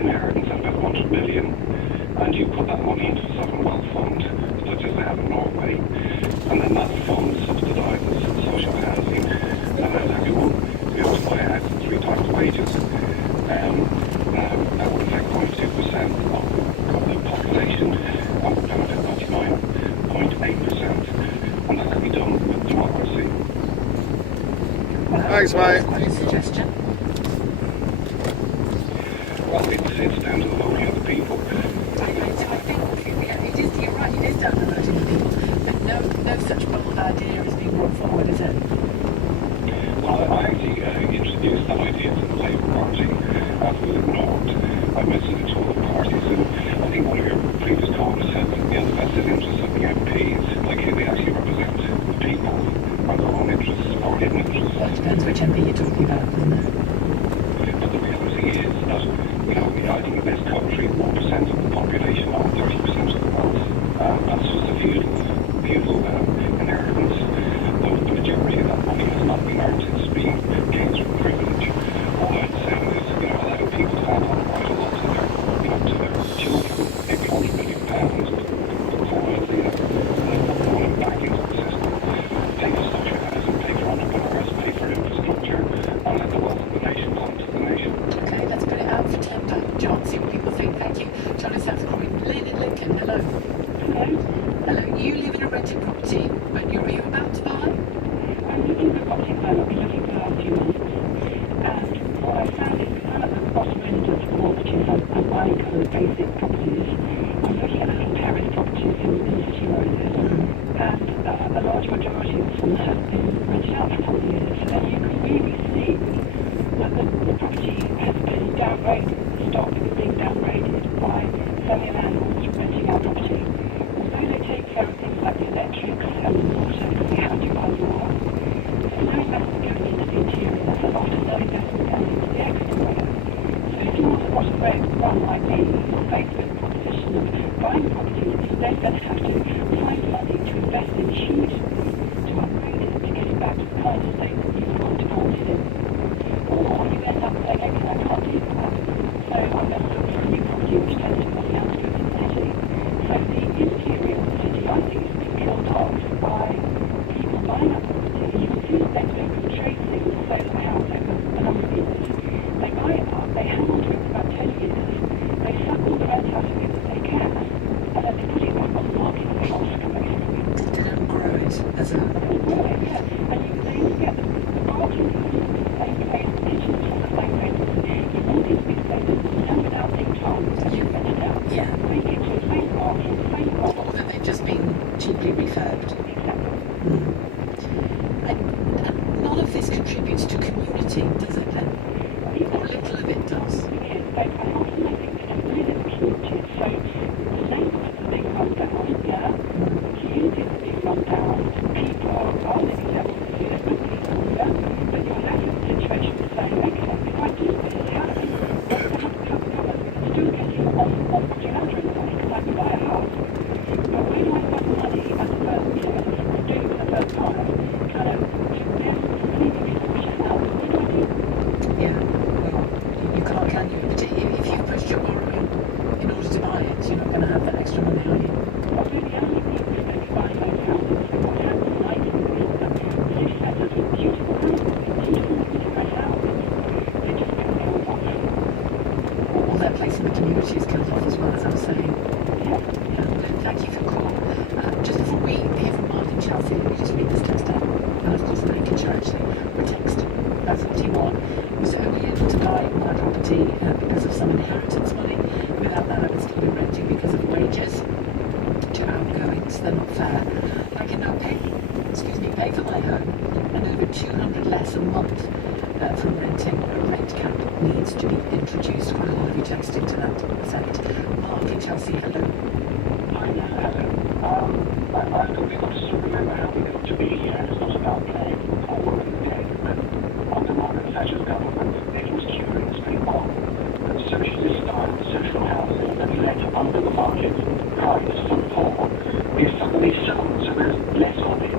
inheritance at about 100 million, and you put that money into a sovereign wealth fund, such as they have in Norway, and then that fund subsidises social housing and allows everyone to be able to buy a house at 3 times wages. Now, that would affect 0.2% of the population and would benefit 99.8%, and that could be done with democracy. Thanks, mate. Quite a suggestion. Well, it's down to the voting of the people. I think it is, you're right, it is down to the voting of the people, but no such bold idea is being brought forward, is it? Well, I actually introduced that idea to the Labour Party as it was ignored. I mentioned it to other parties, and I think one of your previous callers said that the vested interests of the MPs, like they actually represent the people, or their own interests or hidden interests. Well, it depends which MP you're talking about, doesn't it? But the reality is that, I think in this country, 1% of the population own 30% of the wealth. That's just a feudal inheritance. The majority of that money has not been earned. It's been gained through privilege. All I'm saying is, allowing people to have that right of to their children, maybe £100 million, quietly, going back into the system, pay for social housing, pay for entrepreneurs, pay for infrastructure, and let the wealth of the nation come to the nation. Okay, let's put it out for tender. John, see what people think. Thank you. John is South Croydon. Lynn in Lincoln, hello. Hello. Hello, you live in a rented property, but are you about to buy? I'm looking for property at the moment. I've been looking for the last few months. And what I found is that at the bottom end of the mortgages, I'm buying kind of basic properties. I'm looking at little terrace properties in city areas. And a large majority of them have been rented out for 4 years. And you can really see that the property has been downgraded. The stock is being downgraded by family landlords renting out property. Although they take care of things like the electrics and the water, because they have to by law, there's no investment going into the interior. There's often no investment going into the exterior. So if you want to watch a great run like me, you're faced with the proposition of buying property that you're then going to have to find money to invest in hugely to upgrade it to get it back to the kind of state that you want to hold it in. Or you end up saying, okay, I can't do that. So I'm going to look for a new property which tends to be on the outskirts of the city. So the interior of the city, I think, has been killed off by people buying up property. You can see that they're doing good trade things to sell the house over a number of years. They buy it up, they hang on to it for about 10 years, they suck all the rent out of it that they can, and then they put it back on the market for Oscar, basically. Didn't grow it as a... Yeah. And you can get the bargain because it's the same place, the kitchen's from the same place. You want these big places, and without being told that you rent it out. Yeah. Make it to the same market, the same cost. Or that they've just been cheaply refurbed. Exactly. And none of this contributes to community, does it then? Or little of it does. Yes, but I often think that it's really the community. So the neighbourhoods are being run down, yeah? The communities are being run down. People are living there with there's nobody else, yeah? But you're left with a situation of saying, okay, if I do this, how do I still getting off what you have to money because I can buy a house. But where do I have money as a first, as a do for the first time, kind of to then completely research out? What do I do? Yeah, well, you can't, can you? Particularly if you've pushed your borrowing in order to buy it, you're not going to have that extra money, are you? Well, really, only people who may be buying those houses. What happens lately is that the city centres with beautiful houses, beautiful terrace houses, they just get killed off. Or their place in the community is killed off as well, as I was saying. Yeah. Thank you for your call. Just before we hear from Mark in Chelsea, let me just read this text out. And of course, Lincolnshire actually. The text, 41, was only able to buy my property because of some inheritance money. Without that, I would still be renting because of wages to outgoings. They're not fair. I can now pay for my home and over 200 less a month from renting. A rent cap needs to be introduced. Quite a lot of you texted to that effect. Mark in Chelsea, hello. I don't think I just remember how we got to be here. It's not about playing the poor and the dead, but under Margaret Thatcher's government, it was curing people. And socialist style social housing that led under the market price for the poor is suddenly sold, so there's less of it.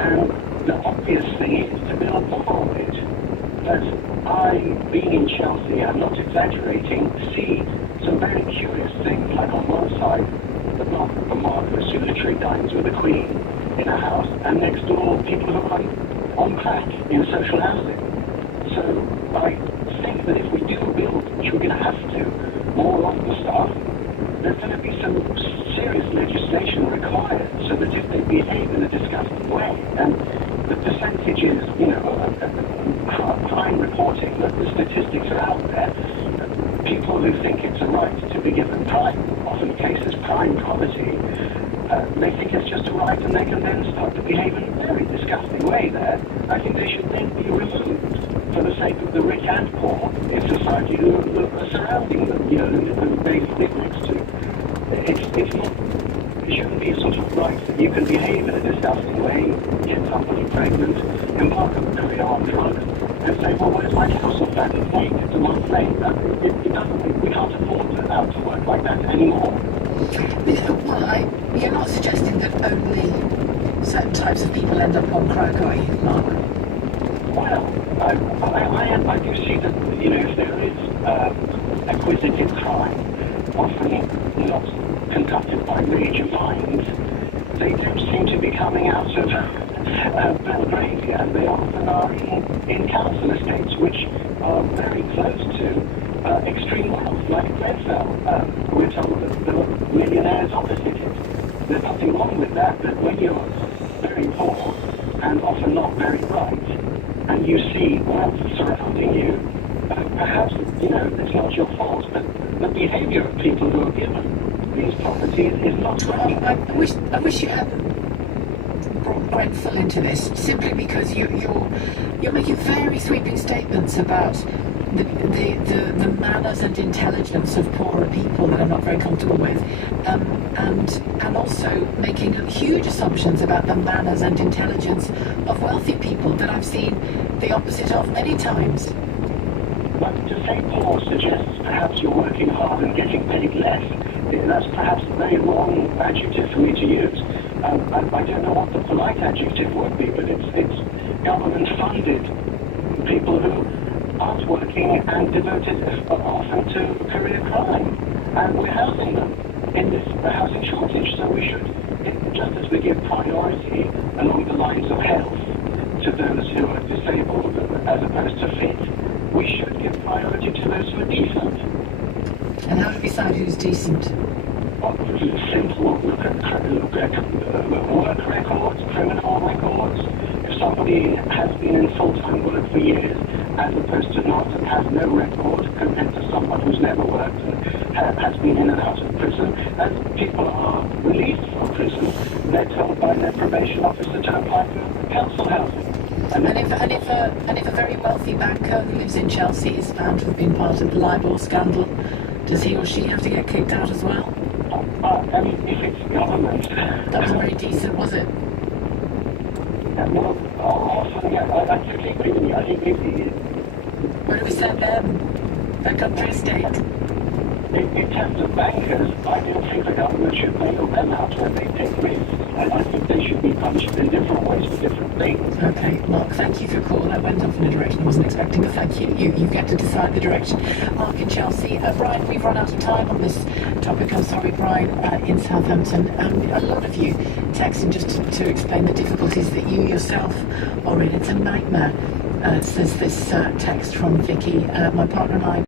And the obvious thing is to build more of it. But being in Chelsea, I've looked at exaggerating, see some very curious things, like on one side, the Margaret Suletry dines with the Queen in a house, and next door, people who are on crack in social housing. So I think that if we do build, which we're going to have to, more of the stuff, there's going to be some serious legislation required so that if they behave in a disgusting way, and the percentages, crime reporting, that the statistics are out there, people who think it's a right to be given prime, often cases prime property, they think it's just a right and they can then start to behave in a very disgusting way there. I think they should then be removed for the sake of the rich and poor in society who are surrounding them, who they live next to. It's not, it shouldn't be a sort of right that you can behave in a disgusting way, get somebody pregnant, embark on a career on drugs, and say, well, where's my council family thing? It's a month late. It doesn't, we can't afford to work like that anymore. Well, you're not suggesting that only certain types of people end up on crack, are you, Mark? Well, I do see that, if there is acquisitive crime, often not conducted by major minds, they don't seem to be coming out of Belgravia. They often are in council estates, which are very close to extreme wealth, like Grenfell. We're told that there are millionaires opposite it. There's nothing wrong with that, but when you're very poor and often not very bright, and you see wealth surrounding you, perhaps, it's not your fault, but the behaviour of people who are given these properties is not right. I wish you hadn't brought Grenfell into this, simply because you're making very sweeping statements about the manners and intelligence of poorer people that I'm not very comfortable with, and also making huge assumptions about the manners and intelligence of wealthy people that I've seen the opposite of many times. But to say poor suggests perhaps you're working hard and getting paid less. That's perhaps a very wrong adjective for me to use. I don't know what the polite adjective would be, but it's government-funded people who aren't working and devoted often to career crime. And we're housing them in this housing shortage, so we should, just as we give priority along the lines of health to those who are disabled as opposed to fit, we should give priority to those who are decent. And how do we decide who's decent? Well, simple. Look at work records, criminal records. If somebody has been in full-time work for years, as opposed to not, and has no record compared to someone who's never worked and has been in and out of prison, as people are released from prison, they're told by their probation officer to apply for council housing. And if a very wealthy banker who lives in Chelsea is found to have been part of the LIBOR scandal, does he or she have to get kicked out as well? If it's government... That wasn't very decent, was it? Well, often, I totally agree with you. I think Where do we send them? That country estate? in terms of bankers, I don't think the government should bail them out when they take risks. I think they should be punished in different ways for different things. Okay, Mark, thank you for your call. That went off in a direction I wasn't expecting, but thank you. You get to decide the direction. Mark in Chelsea. Brian, we've run out of time on this topic. I'm sorry, Brian, in Southampton. A lot of you texting just to explain the difficulties that you yourself are in. It's a nightmare, says this text from Vicky. My partner and I